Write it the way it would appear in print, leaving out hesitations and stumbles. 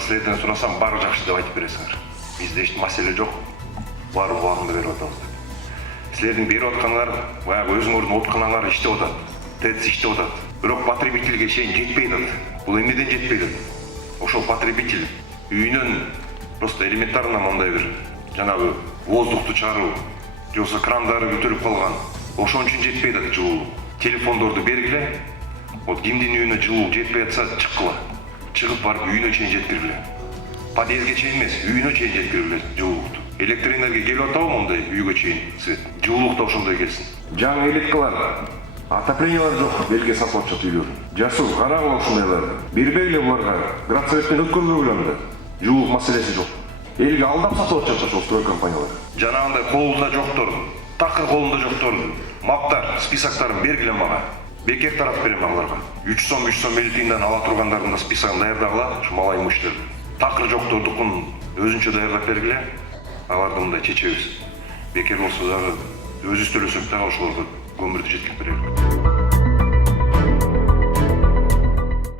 силерден сурасам баары жакшы деп айтып бересиңер. Бизде эч маселе жок. Баары убагында берип атабыз деп. Силердин берип атканыңар баягы өзүңөрдүн отканаңар иштеп атат. ТЭЦ иштеп атат. Бирок потребительге чейин жетпей атат. Бул эмнеден жетпей атат? Ошол потребитель үйүнөн просто элементарно мындай бир жанагы воздухту чыгаруу, же болбосо крандары көтөрүп калган. Ошон үчүн жетпей атат жылуулук. Телефондорду бергиле. Вот кимдин үйүнө жылуу жетпей атса чыккыла. Чыгып барып үйүнө чейин жеткиргиле. Подъездге чейин эмес, үйүнө чейин жеткиргиле жылуулукту. Электр энергия келип атабы мондай үйгө чейин свет? Жылуулук да ошондой келсин. Жаңы электрикалар, отоплениялар жок, элге сатып атышат үйлөр. Жасыл, карагыла ушундайларды. Бербегиле буларга, градсоветтен өткөрбөгүлө анда. Жылуулук маселеси жок. Элге алдап сатып атышат ошол строй компаниялар. Жанагындай колунда жоктор, такыр колунда жоктор, маптар, списоктарын бергиле мага. Бекер таратып берем аларга. 3 сом бюллетендан ала тургандардын да списогун даярдагыла, ушу малай муштерди. Такыр жоктордукун өзүнчө даярдап бергиле. Аларды мындай чечебиз. Бекер болсо дагы өзүбүз төлөсөк дагы ошолорго көмүрдү жеткирип берели.